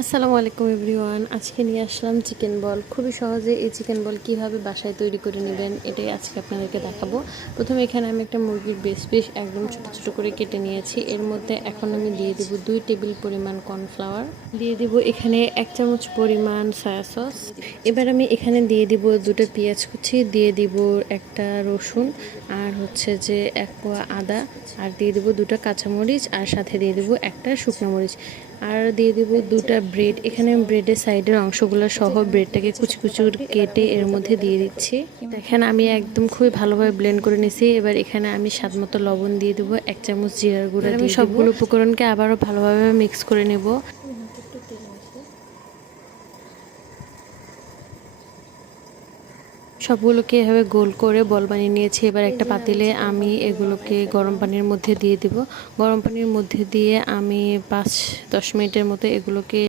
আসসালামু আলাইকুম এভরিওয়ান। আজকে নিয়ে আসলাম চিকেন বল। খুবই সহজে এই চিকেন বল কীভাবে বাসায় তৈরি করে নেবেন এটাই আজকে আপনাদেরকে দেখাবো। প্রথমে এখানে আমি একটা মুরগির বেস পিস একদম ছোটো ছোটো করে কেটে নিয়েছি। এর মধ্যে এখন আমি দিয়ে দেবো 2 টেবিল পরিমাণ কর্নফ্লাওয়ার, দিয়ে দেবো এখানে 1 চামচ পরিমাণ সয়া সস। এবার আমি এখানে দিয়ে দিব 2টা পেঁয়াজ কুচি, দিয়ে দিব একটা রসুন, আর হচ্ছে যে 1 কোয়া আদা, আর দিয়ে দেবো 2টা কাঁচামরিচ, আর সাথে দিয়ে দেবো একটা শুকনো মরিচ, আর দিয়ে দেবো 2টা ব্রেড। এখানে ব্রেডের সাইডের অংশগুলো সহ ব্রেডটাকে কুচি কুচি কেটে এর মধ্যে দিয়ে দিচ্ছি। দেখেন আমি একদম খুবই ভালোভাবে ব্লেন্ড করে নিছি। এবার এখানে আমি স্বাদ মতো লবণ দিয়ে দেবো, 1 চামচ জিরার গুঁড়া। আমি সবগুলো উপকরণকে আবারও ভালোভাবে মিক্স করে নেব। সবগুলোকে এভাবে গোল করে বল বানিয়ে নিয়েছি। এবার একটা পাতিলে আমি এগুলোকে গরম পানির মধ্যে দিয়ে দেব। গরম পানির মধ্যে দিয়ে আমি 5-10 মিনিটের মতো এগুলোকে